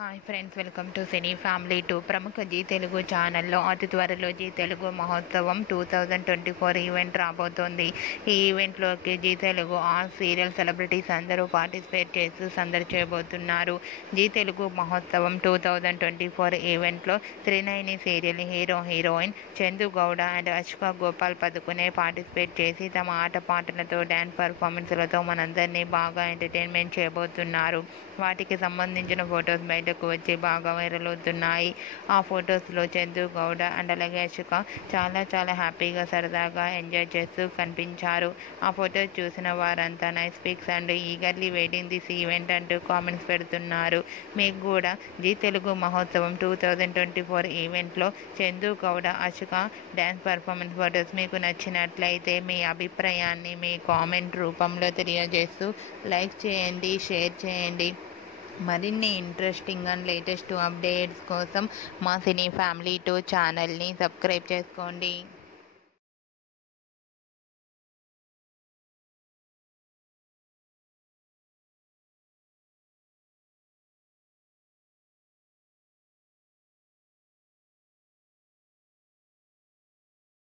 Hi friends, welcome to cine family 2. ప్రముఖ G Telugu ఛానల్లో అతి త్వరలో జీ తెలుగు మహోత్సవం 2024 ఈవెంట్ రాబోతోంది. ఈ ఈవెంట్లోకి Zee Telugu all serial celebrities అందరూ పార్టిసిపేట్ చేస్తూ సందడి చేయబోతున్నారు. జీ తెలుగు మహోత్సవం 2024 ఈవెంట్లో Trinayani serial heroine Chandu Gowda and Ashka Gopal Padukone participate చేసి తమ ఆటపాటలతో డ్యాన్స్ పర్ఫార్మెన్స్లతో మనందరినీ బాగా ఎంటర్టైన్మెంట్ చేయబోతున్నారు. వాటికి సంబంధించిన ఫొటోస్ బయటకు వచ్చి బాగా వైరల్ అవుతున్నాయి. ఆ ఫొటోస్లో చందు గౌడ అండ్ అలాగే అశిక చాలా హ్యాపీగా సరదాగా ఎంజాయ్ చేస్తూ కనిపించారు. ఆ ఫొటోస్ చూసిన వారంతా nice pics and eagerly waiting this event అంటూ కామెంట్స్ పెడుతున్నారు. మీకు కూడా జీ తెలుగు మహోత్సవం 2024 ఈవెంట్లో Chandu Gowda Ashika dance performance photos మీకు నచ్చినట్లయితే మీ అభిప్రాయాన్ని మీ కామెంట్ రూపంలో తెలియజేస్తూ లైక్ చేయండి, షేర్ చేయండి. మరిన్ని ఇంట్రెస్టింగ్ అండ్ లేటెస్ట్ అప్డేట్స్ కోసం మా సినీ ఫ్యామిలీ 2 ఛానల్ని సబ్స్క్రైబ్ చేసుకోండి.